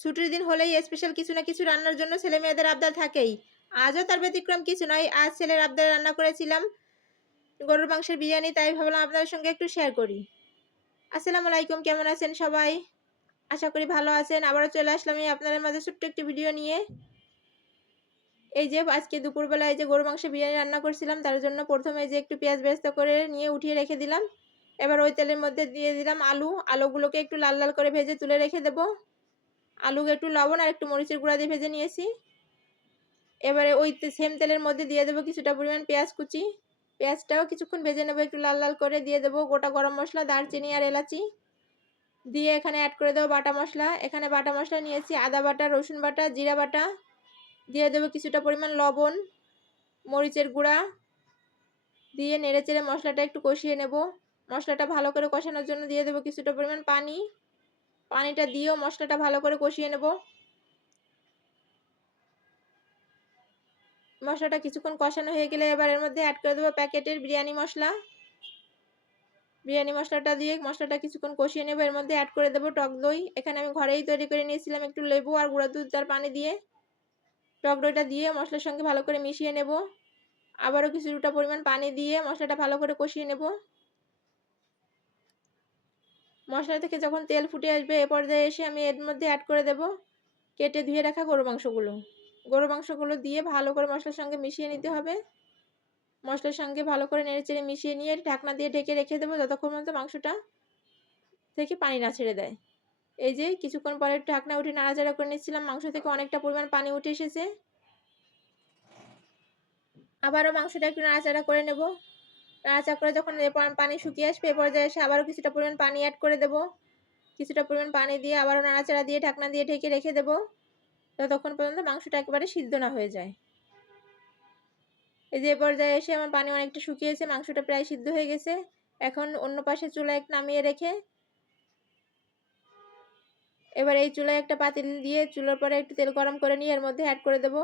ছুটির দিন হলেই স্পেশাল কিছু না কিছু রান্নার জন্য ছেলে মেয়েদের আবদার থাকেই। আজও তার ব্যতিক্রম কিছু নয়, আজ ছেলের আবদার রান্না করেছিলাম। গরুর মাংসের বিরিয়ানি, তাই ভাবলাম আপনাদের সঙ্গে একটু শেয়ার করি। আসসালামু আলাইকুম, কেমন আছেন সবাই? আশা করি ভালো আছেন। আবারও চলে আসলাম আমি আপনাদের মাঝে ছোট্ট একটি ভিডিও নিয়ে। এই যে আজকে দুপুরবেলা এই যে গরু মাংস বিরিয়ানি রান্না করছিলাম, তার জন্য প্রথমে যে একটু পেঁয়াজ ব্যস্ত করে নিয়ে উঠিয়ে রেখে দিলাম। এবার ওই তেলের মধ্যে দিয়ে দিলাম আলু। আলুগুলোকে একটু লাল লাল করে ভেজে তুলে রেখে দেব। আলু একটু লবণ আর একটু মরিচের গুঁড়া দিয়ে ভেজে নিয়েছি। এবারে ওই সেম তেলের মধ্যে দিয়ে দেবো কিছুটা পরিমাণ পেঁয়াজ কুচি। পেঁয়াজটাও কিছুক্ষণ ভেজে নেব, একটু লাল লাল করে দিয়ে দেবো গোটা গরম মশলা, দারচিনি আর এলাচি। দিয়ে এখানে অ্যাড করে দেবো বাটা মশলা। এখানে বাটা মশলা নিয়েছি, আদা বাটা, রসুন বাটা, জিরা বাটা। দিয়ে দেবো কিছুটা পরিমাণ লবণ, মরিচের গুঁড়া। দিয়ে নেড়ে চেড়ে মশলাটা একটু কষিয়ে নেব। মশলাটা ভালো করে কষানোর জন্য দিয়ে দেবো কিছুটা পরিমাণ পানি। পানিটা দিয়েও মশলাটা ভালো করে কষিয়ে নেব। মশলাটা কিছুক্ষণ কষানো হয়ে গেলে এবার এর মধ্যে অ্যাড করে দেবো প্যাকেটের বিরিয়ানি মশলা। বিরিয়ানি মশলাটা দিয়ে মশলাটা কিছুক্ষণ কষিয়ে নেব, এর মধ্যে অ্যাড করে দেবো টক দই। এখানে আমি ঘরেই তৈরি করে নিয়েছিলাম একটু লেবু আর গুঁড়া দুধ তার পানি দিয়ে। টক দইটা দিয়ে মশলার সঙ্গে ভালো করে মিশিয়ে নেব। আবারও কিছুটা পরিমাণ পানি দিয়ে মশলাটা ভালো করে কষিয়ে নেব। মশলা থেকে যখন তেল ফুটে আসবে, এ পর্যায়ে এসে আমি এর মধ্যে অ্যাড করে দেব। কেটে ধুয়ে রাখা গরু মাংসগুলো। গরু মাংসগুলো দিয়ে ভালো করে মশলার সঙ্গে মিশিয়ে নিতে হবে। মশলার সঙ্গে ভালো করে নেড়ে চেড়ে মিশিয়ে নিয়ে ঢাকনা দিয়ে ঢেকে রেখে দেবো যতক্ষণ পর্যন্ত মাংসটা থেকে পানি না ছেড়ে দেয়। এই যে কিছুক্ষণ পরে ঢাকনা উঠে নাড়াচাড়া করে নিচ্ছিলাম, মাংস থেকে অনেকটা পরিমাণ পানি উঠে এসেছে। আবারও মাংসটা একটু নাড়াচাড়া করে নেব। নাড়াচাড়া করে যখন পানি শুকিয়ে আসবে, এ পর্যায়ে এসে আবারও কিছুটা পরিমাণ পানি অ্যাড করে দেব। কিছুটা পরিমাণ পানি দিয়ে আবারও নাড়াচাড়া দিয়ে ঢাকনা দিয়ে ঢেকে রেখে দেব। ততক্ষণ পর্যন্ত মাংসটা একেবারে সিদ্ধ না হয়ে যায়। এই যে পর্যায়ে এসে আমার পানি অনেকটা শুকিয়েছে, মাংসটা প্রায় সিদ্ধ হয়ে গেছে। এখন অন্য পাশে চুলায় নামিয়ে রেখে এবার এই চুলায় একটা পাতিল দিয়ে চুলার পরে একটু তেল গরম করে নিয়ে এর মধ্যে অ্যাড করে দেব।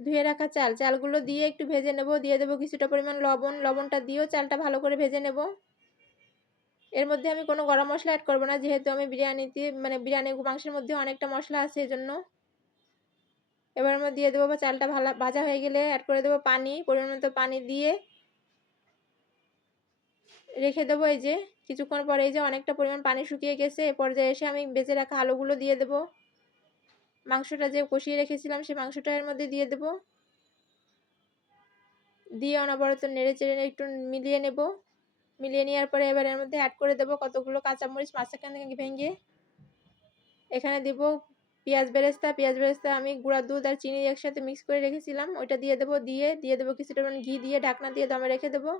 ধুয়ে রাখা চাল। চালগুলো দিয়ে একটু ভেজে নেব। দিয়ে দেবো কিছুটা পরিমাণ লবণ। লবণটা দিয়েও চালটা ভালো করে ভেজে নেব। এর মধ্যে আমি কোনো গরম মশলা অ্যাড করব না, যেহেতু আমি বিরিয়ানিতে মানে বিরিয়ানি মাংসের মধ্যে অনেকটা মশলা আছে এই জন্য এবার আমরা দিয়ে দেবো বা চালটা ভালো, ভাজা হয়ে গেলে অ্যাড করে দেবো পানি, পরিমাণ মতো পানি দিয়ে। রেখে দেবো এই যে, কিছুক্ষণ পরে এই যে অনেকটা পরিমাণ পানি শুকিয়ে গেছে, এ পর্যায়ে এসে আমি বেজে রাখা আলুগুলো দিয়ে দেব। মাংসটা যে কষিয়ে রেখেছিলাম, সেই মাংসটা এর মধ্যে দিয়ে দেব। দিয়ে অনবরত নেড়ে চেড়ে একটু মিলিয়ে নেব। মিলিয়ে নেওয়ার পরে এবার এর মধ্যে অ্যাড করে দেবো কতগুলো কাঁচামরিচ মাঝখান থেকে ভেঙে। এখানে দেবো পেঁয়াজ বেরেস্তা। পেঁয়াজ বেরেস্তা আমি গুঁড়া দুধ আর চিনি একসাথে মিক্স করে রেখেছিলাম। ওইটা দিয়ে দেবো, দিয়ে দিয়ে দেবো কিছুটা ঘি দিয়ে ঢাকনা দিয়ে দমে রেখে দেবো।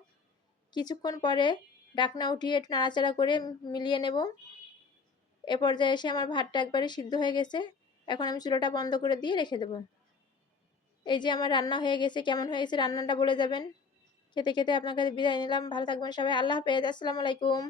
কিছুক্ষণ পরে ডাকনা উঠিয়ে একটু নাড়াচাড়া করে মিলিয়ে নেব। এ পর্যায়ে এসে আমার ভাতটা একবারে সিদ্ধ হয়ে গেছে। এখন আমি চুলোটা বন্ধ করে দিয়ে রেখে দেব। এই যে আমার রান্না হয়ে গেছে, কেমন হয়ে গেছে রান্নাটা বলে যাবেন। খেতে খেতে আপনার কাছে বিদায় নিলাম। ভালো থাকবেন সবাই। আল্লাহ হাফেজ। আসসালামু আলাইকুম।